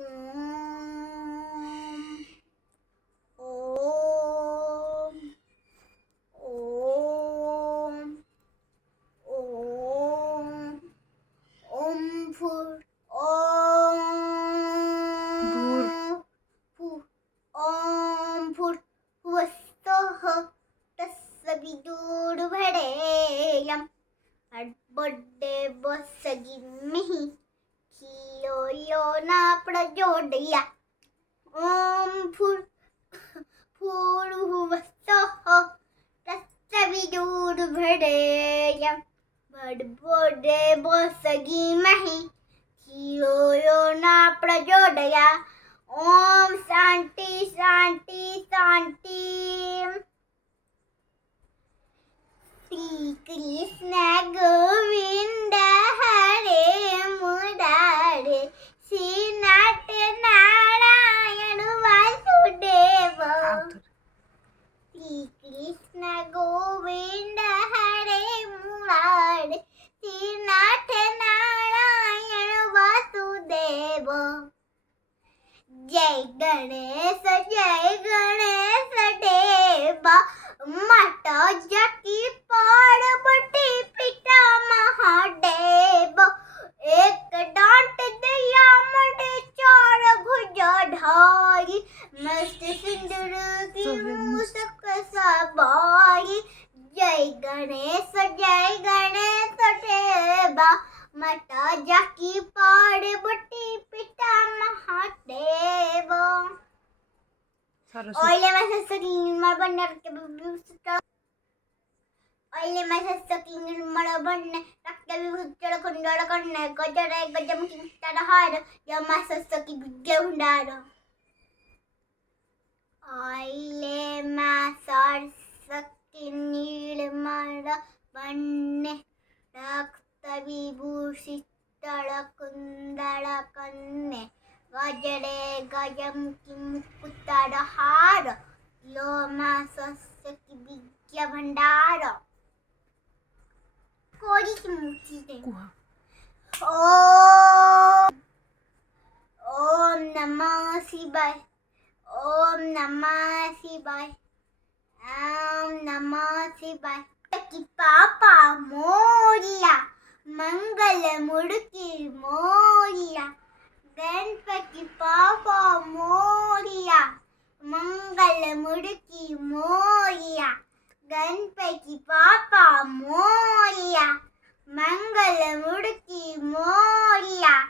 ओम ओम ओम ओम फूर भूर ओम फूर वस्तः तस्य विदुर्भरेयम् बड्डे बसगिमिहि कियो यो ना प्रचोदया ओम फूर्भुवस्सः तस्य विदुर्भरेयम् बड्डे बसगिमिहि कियो यो ना प्रचोदया ओम शांति शांति शांति श्री कृष्ण गोविंद हरे मुरारे श्रीनाथ नारायण वासुदेव श्री कृष्ण गोविंद हरे मुरारे श्रीनाथ नारायण वासुदेव जय गणेश देवा माता जकी पार्वती पिता महादेव एक डांट दिया मुझे चार भुजाधारी मस्त सिंदूर की मूसक सवारी जय गणेश देवा माता जकी पार्वती पिता Mahadev Oile mas saking mabanar ke bibusita. Oile mas saking malaban rakya bibusita kundara kanne kajara gajam kinstara har ya mas saking bigge hundara. Oile mas saking nilmara banne rakta bibusita kundara kanne. गजरे गजम की मुकुटार हार लोमा सस्य की विद्या भंडार कोरी की मूर्ति दे ओम नमः शिवाय ओम नमः शिवाय ओम नमः शिवाय की पापा मोरिया मंगल मूर्ति मो